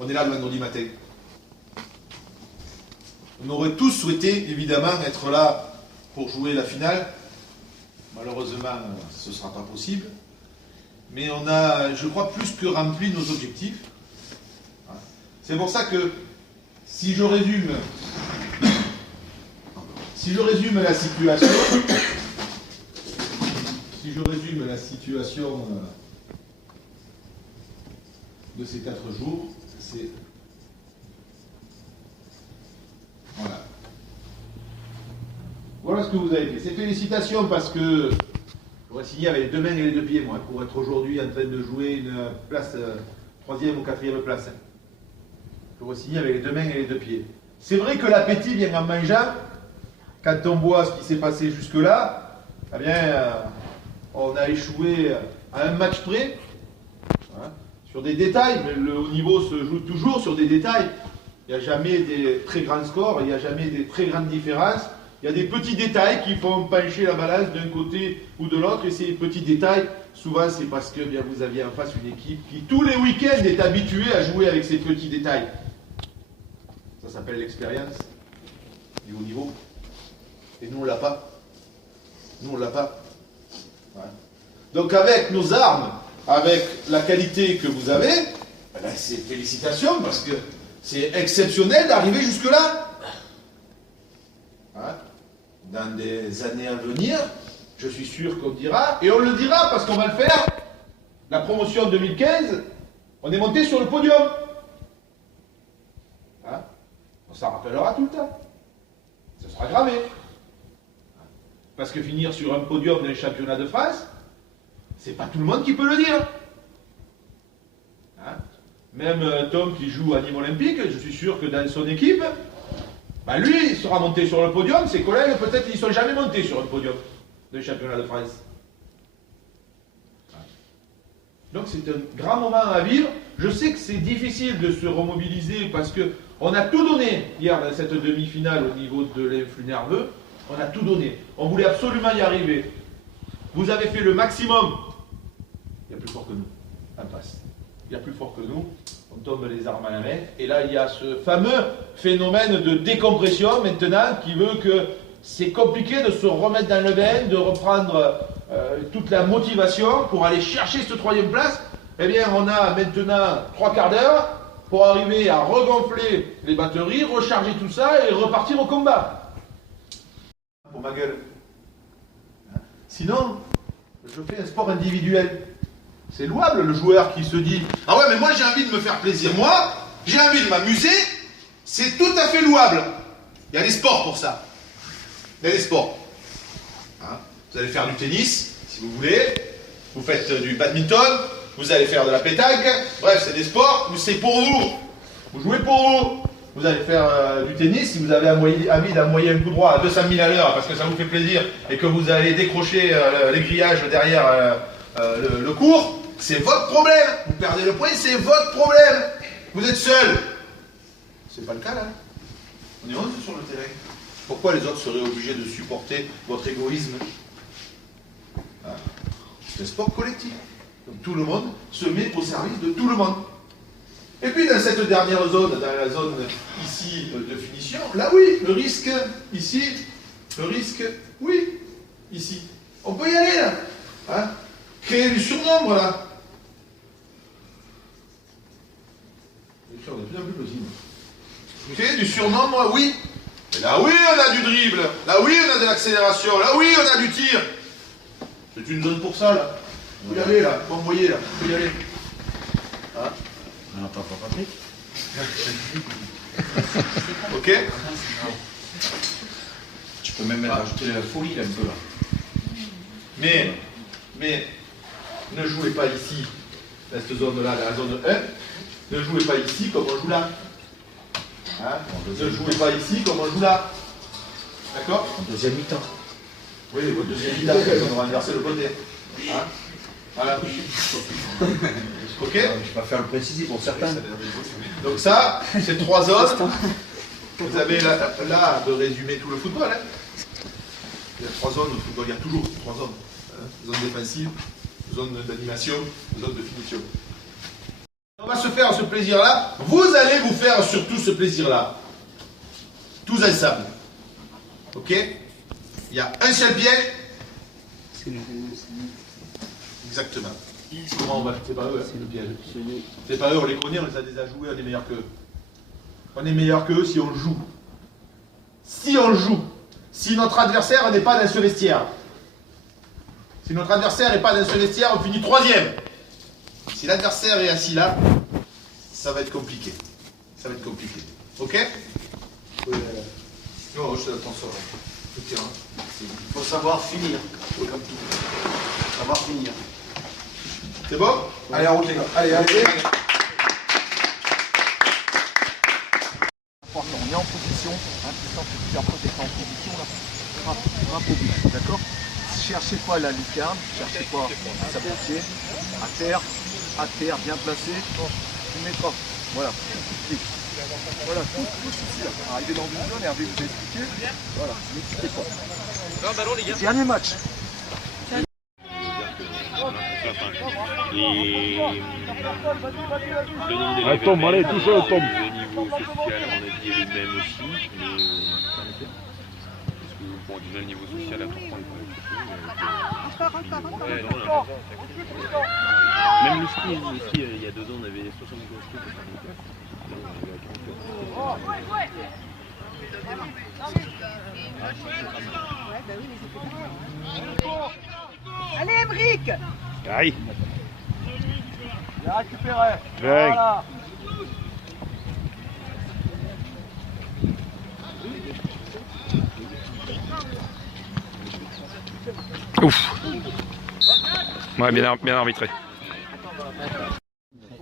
on est là le vendredi matin. On aurait tous souhaité, évidemment, être là pour jouer la finale. Malheureusement, ce ne sera pas possible. Mais on a, je crois, plus que rempli nos objectifs. C'est pour ça que, si je résume la situation, de ces 4 jours, c'est... Voilà. Voilà ce que vous avez fait. C'est félicitations parce que j'aurais signé avec les 2 mains et les 2 pieds, moi, pour être aujourd'hui en train de jouer une place 3e ou 4e place. J'aurais signé avec les 2 mains et les 2 pieds. C'est vrai que l'appétit vient en mangeant. Quand on voit ce qui s'est passé jusque-là, eh bien, on a échoué à un match près, hein, sur des détails, mais le haut niveau se joue toujours sur des détails. Il n'y a jamais des très grands scores, il n'y a jamais des très grandes différences. Il y a des petits détails qui font pencher la balance d'un côté ou de l'autre, et ces petits détails, souvent c'est parce que bien, vous aviez en face une équipe qui, tous les week-ends, est habituée à jouer avec ces petits détails. Ça s'appelle l'expérience du haut niveau. Et nous, on ne l'a pas. Nous, on ne l'a pas. Ouais. Donc, avec nos armes, avec la qualité que vous avez, ben, c'est félicitations, parce que c'est exceptionnel d'arriver jusque-là. Ouais. Dans des années à venir, je suis sûr qu'on dira, et on le dira parce qu'on va le faire. La promotion 2015, on est monté sur le podium. Hein? On s'en rappellera tout le temps. Ça sera gravé. Parce que finir sur un podium d'un championnat de France, c'est pas tout le monde qui peut le dire. Hein? Même Tom qui joue à Nîmes Olympique, je suis sûr que dans son équipe, bah lui, il sera monté sur le podium, ses collègues, peut-être, ils ne sont jamais montés sur un podium d'un championnat de France. Donc c'est un grand moment à vivre. Je sais que c'est difficile de se remobiliser parce qu'on a tout donné hier dans cette demi-finale au niveau de l'influx nerveux. On a tout donné. On voulait absolument y arriver. Vous avez fait le maximum. Il y a plus fort que nous. En face. Il y a plus fort que nous. On tombe les armes à la main. Et là, il y a ce fameux phénomène de décompression maintenant qui veut que c'est compliqué de se remettre dans le bain, de reprendre toute la motivation pour aller chercher cette 3e place. Eh bien, on a maintenant 3 quarts d'heure pour arriver à regonfler les batteries, recharger tout ça et repartir au combat. Pour ma gueule. Sinon, je fais un sport individuel. C'est louable le joueur qui se dit « Ah ouais, mais moi j'ai envie de me faire plaisir. Moi, j'ai envie de m'amuser. » C'est tout à fait louable. Il y a des sports pour ça. Il y a des sports. Hein? Vous allez faire du tennis, si vous voulez. Vous faites du badminton. Vous allez faire de la pétanque. Bref, c'est des sports, mais c'est pour vous. Vous jouez pour vous. Vous allez faire du tennis, si vous avez envie d'envoyer un coup droit à 200 000 à l'heure parce que ça vous fait plaisir et que vous allez décrocher les grillages derrière le court, c'est votre problème. Vous perdez le point, c'est votre problème. Vous êtes seul. C'est pas le cas là. On est 11 sur le terrain. Pourquoi les autres seraient obligés de supporter votre égoïsme? C'est un sport collectif. Donc tout le monde se met au service de tout le monde. Et puis dans cette dernière zone, dans la zone ici de finition, là oui, le risque ici, le risque, oui, ici. On peut y aller là. Hein? Créer du surnombre là. De plus en plus possible. Créer du surnombre, oui. Et là oui, on a du dribble. Là oui, on a de l'accélération. Là oui, on a du tir. C'est une zone pour ça là. Vous y aller là, envoyez là, vous pouvez y aller. Hein? On n'entend pas Patrick. Ok. Tu peux même rajouter la folie là un peu là. Mais ne jouez pas ici, dans cette zone-là, la zone 1. Ne jouez pas ici comme on joue là. Hein? Ne jouez pas ici comme on joue là. D'accord? En deuxième mi-temps. Oui, au deuxième mi-temps, on va inverser le côté. Hein? Voilà. Ok? Je vais pas faire le préciser pour certains. Donc ça, c'est 3 zones. Vous avez là de résumer tout le football. Hein. Il y a 3 zones au football, il y a toujours 3 zones. Hein. Zone défensive, zone d'animation, zone de finition. On va se faire ce plaisir-là. Vous allez vous faire surtout ce plaisir-là. Tous ensemble. Ok? Il y a un seul piège. Exactement. Comment on va? C'est pas eux, c'est le piège. C'est pas eux, on les connaît, on les a déjà joués, on est meilleur qu'eux. On est meilleur qu'eux si on joue. Si on joue. Si notre adversaire n'est pas dans ce vestiaire. Si notre adversaire n'est pas dans ce vestiaire, on finit 3e. Si l'adversaire est assis là, ça va être compliqué. Ça va être compliqué. Ok? Non, je te l'attends ça. Il faut savoir finir. Comme tout. Savoir finir. C'est bon? Allez, en route les gars. Allez, allez. On est en position, Tristan fait plusieurs fois d'être en position là. Frappe au but, d'accord? Cherchez pas la lucarne, cherchez pas à sabotier, à terre, bien placé, tu mets pas. Voilà, voilà, tout ceci là. Arrivez dans une zone, Hervé vous a expliqué. Voilà, n'hésitez pas. Dernier match. Allez, tombe, allez, tout seul, tombe. Le niveau social, à mon avis, est le même aussi, mais on a pas arrêté. Parce que, bon, déjà, le niveau social à reprendre, même le ski, il y a 2 ans, on avait 70 ski pour faire une place. Là, on est à 44. Allez, Emric! Aïe. Bien récupéré. Voilà. Ouf. Ouais, bien arbitré.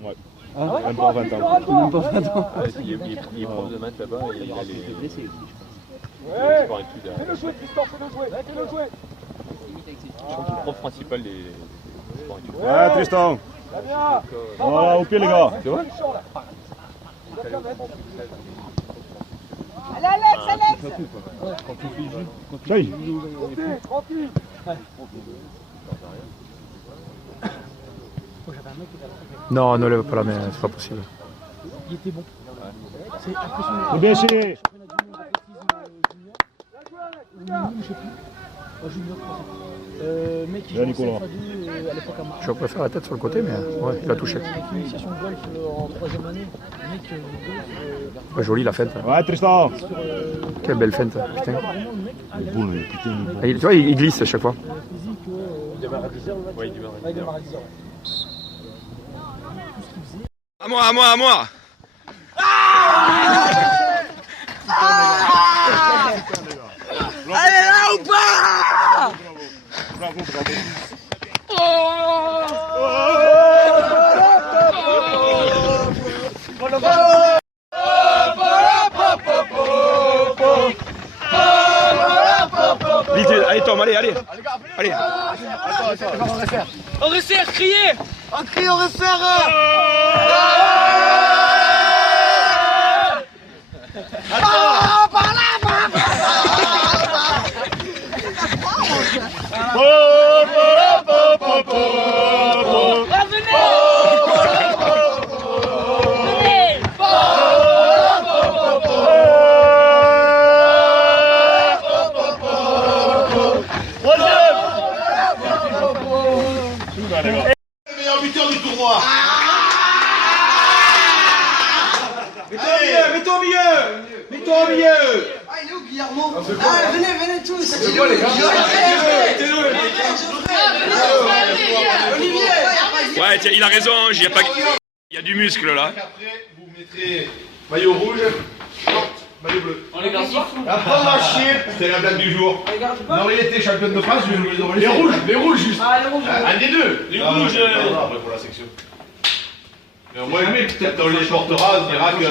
Ouais. Même pas 20 ans. Même pas 20 ans. Il est prof de maths là-bas et il a les blessés aussi, je pense. Fais-le jouer, Tristan, fais-le jouer. Fais-le jouer. Je crois que le prof principal des sports études. Ouais, Tristan. Voilà, au pied, les gars. C'est vrai? Allez, Alex, Alex! Ça y est. Tranquille. Non, ne lève pas la main, c'est pas possible. C'est bien essayé. Bien, Nicolas. Je préfère la tête sur le côté, mais ouais, il a touché. Ouais, joli la feinte. Ouais, Tristan. Quelle belle feinte, putain. Bon, putain. Ah, tu vois, il glisse à chaque fois. Ouais, il démarre à 10 heures. À moi, à moi, à moi. Allez là ou pas? Bravo, bravo. Vite, allez Tom, allez. Allez. On resserre, criez! On crie, on resserre! Par là, Le meilleur buteur du tournoi. Mets-toi au milieu. Mets-toi au milieu. Ah, il est où, Guillermo? Venez tous! Olivier! Ouais, tiens, il a raison, il y a du muscle là. Après, vous mettrez maillot rouge, short, maillot bleu. On les garde pas? Après, on va chier. C'est la blague du jour. Non, il était champion de France, je vais vous les envoyer. Les rouges juste. Ah, les rouges! Un des deux. Les rouges. Après, pour la section. Mais au moins, peut-être on les portera, on dira que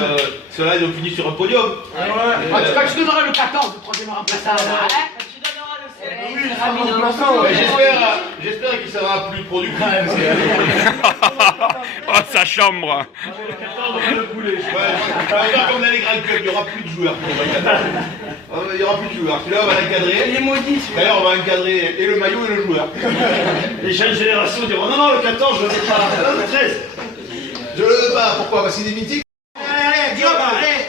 ceux-là, ils ont fini sur un podium. Tu crois que je donnerai le 14, le troisième remplaçant? Tu donneras le 16. J'espère qu'il sera plus productif. Oh, sa chambre. Ouais, comme dans les grands clubs, il n'y aura plus de joueurs pour le 14. Il n'y aura plus de joueurs. Celui-là, on va l'encadrer. Il est maudit. D'ailleurs, on va encadrer et le maillot et le joueur. Les jeunes générations diront non, le 14, je ne veux pas. Le 13. Je le veux pas, pourquoi? Parce qu'il est mythique. Allez, Guillaume, allez.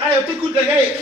Allez, on t'écoute, allez.